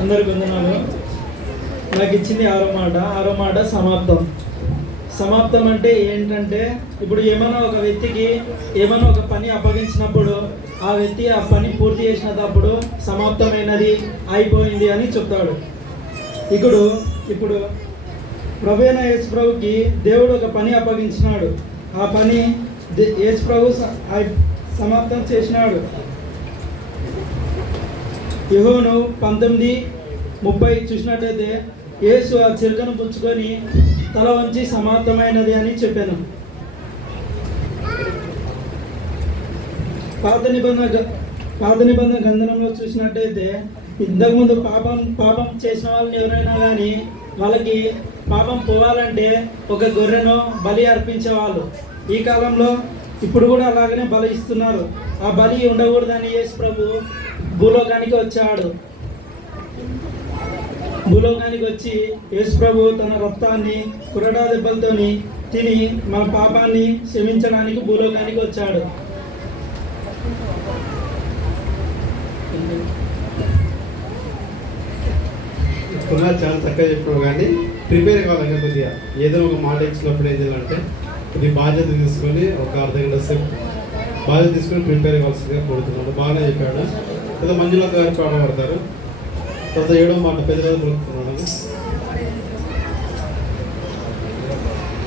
అందరికి వందనాలు. నాకు ఇచ్చింది ఆరో మాట సమాప్తం. సమాప్తం అంటే ఏంటంటే, ఇప్పుడు ఏమైనా ఒక వ్యక్తికి ఏమైనా ఒక పని అప్పగించినప్పుడు ఆ వ్యక్తి ఆ పని పూర్తి చేసినప్పుడు సమాప్తమైనది, అయిపోయింది అని చెప్తాడు. ఇప్పుడు ప్రభు అయిన యేసు ప్రభుకి దేవుడు ఒక పని అప్పగించినాడు. ఆ పని యేసు ప్రభు సమాప్తం చేసినాడు. యోహాను 19:30 చూసినట్టయితే యేసు ఆ చిలుకను పుచ్చుకొని తల వంచి సమాప్తమైనది అని చెప్పాను. పాత నిబంధన గ్రంథంలో చూసినట్టయితే ఇంతకుముందు పాపం చేసిన వాళ్ళని ఎవరైనా కానీ వాళ్ళకి పాపం పోవాలంటే ఒక గొర్రెను బలి అర్పించేవాళ్ళు. ఈ కాలంలో ఇప్పుడు కూడా అలాగనే బలి ఇస్తున్నారు. ఆ బలి ఉండకూడదని యేసు ప్రభు భూలోకానికి వచ్చాడు. భూలోకానికి వచ్చి యేసు ప్రభు తన రక్తాన్ని కురడా దెబ్బలతోని తిని మన పాపాన్ని క్షమించడానికి భూలోకానికి వచ్చాడు. చాలా చక్కగా చెప్పాడు. కానీ ప్రిపేర్ కావాలి కొద్దిగా. ఏదో ఒక మాట ఇచ్చినప్పుడు ఏం చేయాలంటే కొద్దిగా బాధ్యత తీసుకొని ఒక అర్ధగంట సేపు బాధ్యత తీసుకొని ప్రిపేర్ కావాల్సిందిగా కోరుతున్నాడు. బాగానే చెప్పాడు. లేదా మంజుల గారు పాడబడతారు. తర్వాత 7వ మాట పెద్దలు పలుకుతున్నాడు.